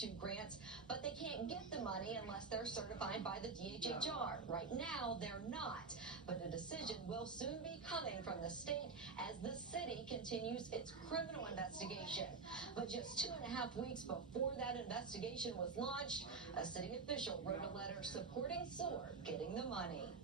2 grants, but they can't get the money unless they're certified by the DHHR. Right now, they're not, but a decision will soon be coming from the state as the city continues its criminal investigation. But just 2.5 weeks before that investigation was launched, a city official wrote a letter supporting SOAR getting the money.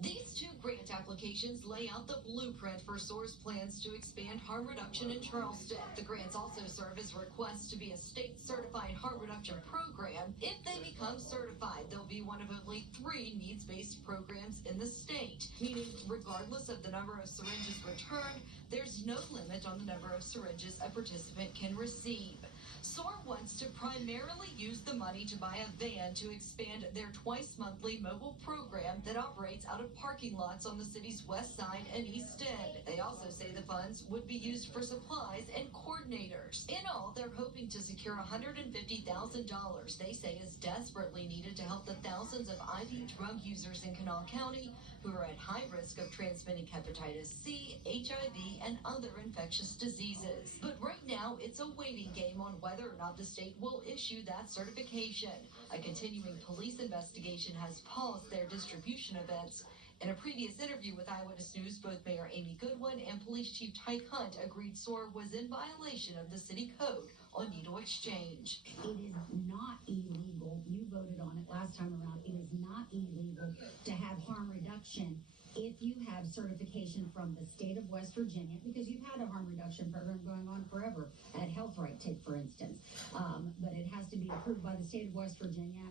These 2 grant applications lay out the blueprint for SOAR's plans to expand harm reduction in Charleston. The grants also serve as requests to be a state-certified harm reduction program. If they become certified, they'll be one of only 3 needs-based programs in the state, meaning regardless of the number of syringes returned, there's no limit on the number of syringes a participant can receive. SOAR wants to primarily use the money to buy a van to expand their twice-monthly mobile program that operates out of parking lots on the city's west side and east end. They also say the funds would be used for supplies and coordinators. In all, they're hoping to secure $150,000 they say is desperately needed to help the thousands of IV drug users in Kanawha County who are at high risk of transmitting hepatitis C, HIV, and other infectious diseases. But right now, it's a waiting game on whether or not the state will issue that certification. A continuing police investigation has paused their distribution events. In a previous interview with Eyewitness News, both Mayor Amy Goodwin and Police Chief Tyke Hunt agreed SOAR was in violation of the city code on needle exchange. It is not illegal. You voted on it last time around. It is not illegal to have harm reduction if you have certification from the state of West Virginia, because you've had a harm reduction program going on forever at Health Right Take, for instance. But it has to be approved by the state of West Virginia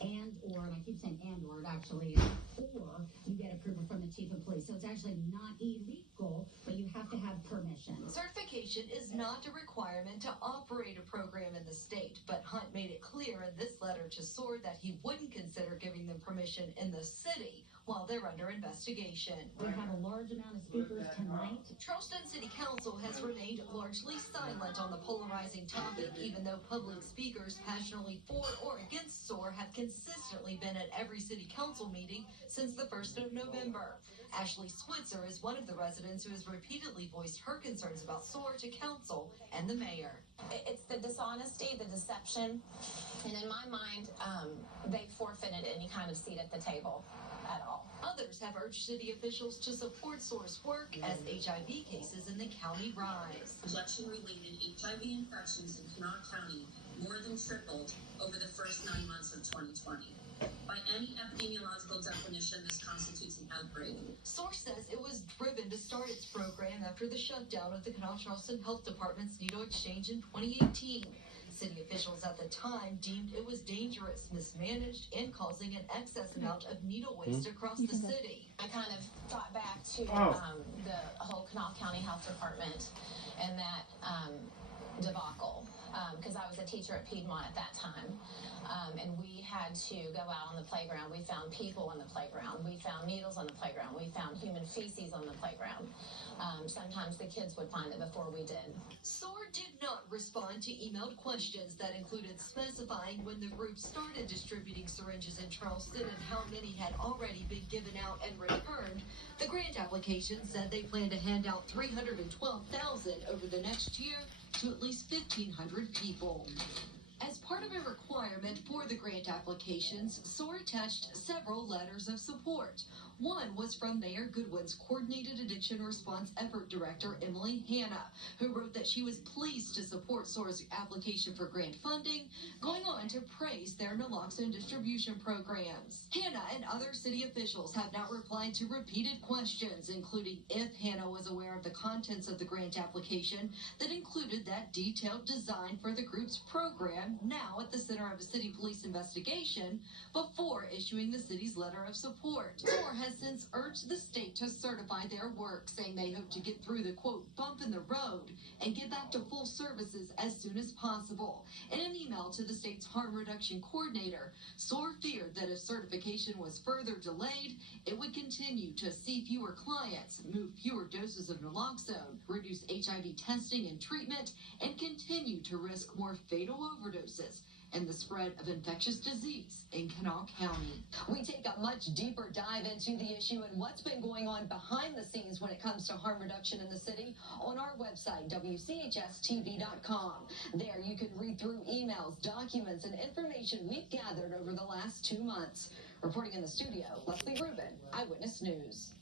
and I keep saying it actually is, or you get approval from the chief of police. So it's actually not illegal, but you have to have permission. Certification is not a requirement to operate a program in the state, but Hunt made it clear in this letter to SOAR that he wouldn't consider giving them permission in the city while they're under investigation. We have a large amount of speakers tonight. Charleston City Council has remained largely silent on the polarizing topic, even though public speakers passionately for or against SOAR have consistently been at every city council meeting since the 1st of November. Ashley Switzer is one of the residents who has repeatedly voiced her concerns about SOAR to council and the mayor. It's the dishonesty, the deception, and in my mind, they forfeited any kind of seat at the table at all. Others have urged city officials to support SOAR's work as HIV cases in the county rise. Election-related HIV infections in Kanawha County more than tripled over the first 9 months of 2020. By any epidemiological definition, this constitutes an outbreak. SOAR says it was driven to start its program after the shutdown of the Kanawha-Charleston Health Department's needle exchange in 2018. City officials at the time deemed it was dangerous, mismanaged, and causing an excess amount of needle waste across the city. I kind of thought back to the whole Kanawha County Health Department and that debacle, because I was a teacher at Piedmont at that time. And we had to go out on the playground. We found people on the playground. We found needles on the playground. We found human feces on the playground. Sometimes the kids would find it before we did. SOAR did not respond to emailed questions that included specifying when the group started distributing syringes in Charleston and how many had already been given out and returned. The grant application said they plan to hand out 312,000 over the next year to at least 1,500 people. As part of a requirement for the grant applications, SOAR attached several letters of support. One was from Mayor Goodwin's Coordinated Addiction Response Effort Director, Emily Hanna, who wrote that she was pleased to support SOAR's application for grant funding, going on to praise their naloxone distribution programs. Hanna and other city officials have now replied to repeated questions, including if Hanna was aware of the contents of the grant application that included that detailed design for the group's program, now at the center of a city police investigation, before issuing the city's letter of support. SOAR has since urged the state to certify their work, saying they hope to get through the, quote, bump in the road and get back to full services as soon as possible. In an email to the state's harm reduction coordinator, SOAR feared that if certification was further delayed, it would continue to see fewer clients, move fewer doses of naloxone, reduce HIV testing and treatment, and continue to risk more fatal overdoses and the spread of infectious disease in Kanawha County. We take a much deeper dive into the issue and what's been going on behind the scenes when it comes to harm reduction in the city on our website, WCHSTV.com. There you can read through emails, documents, and information we've gathered over the last 2 months. Reporting in the studio, Leslie Rubin, Eyewitness News.